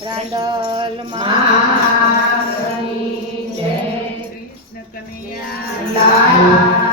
Randal Jay. Krishna Kanaiya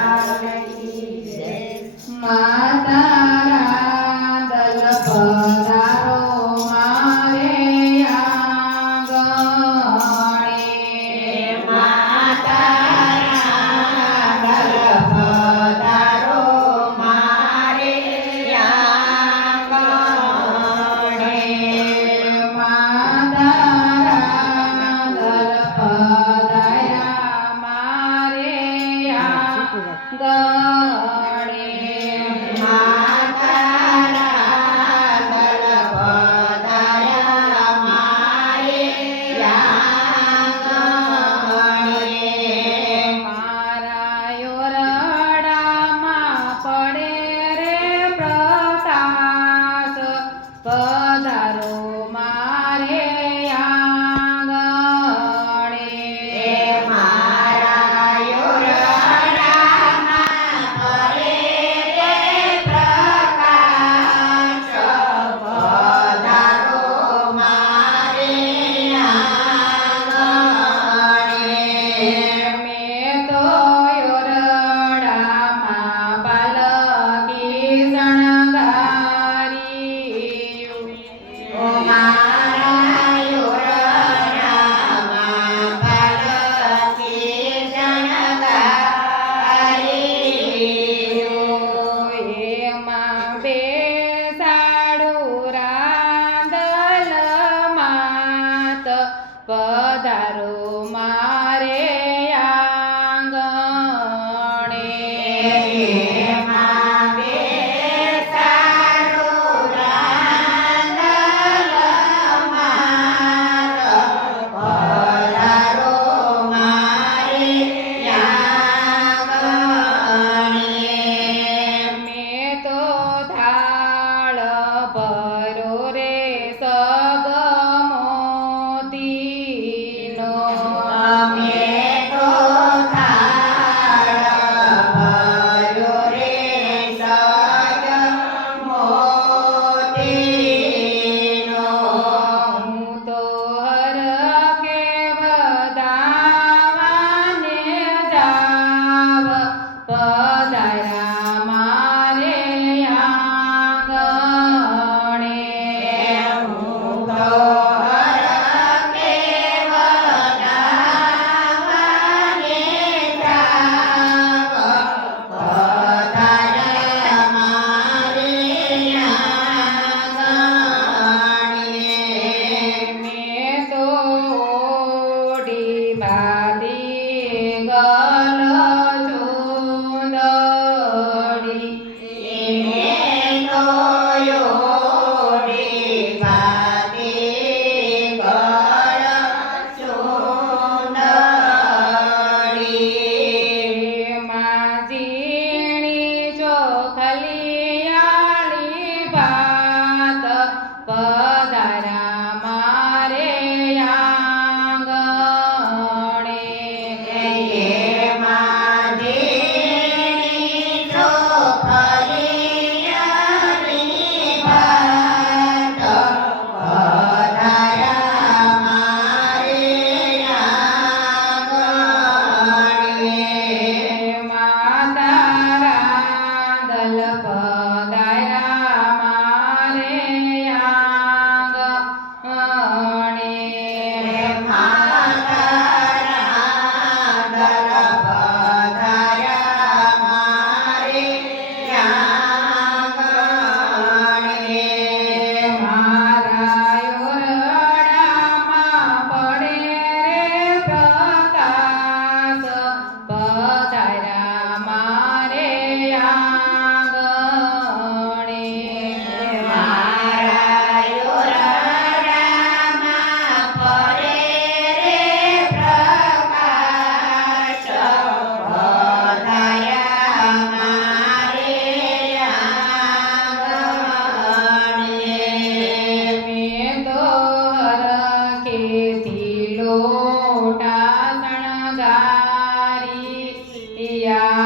Yeah.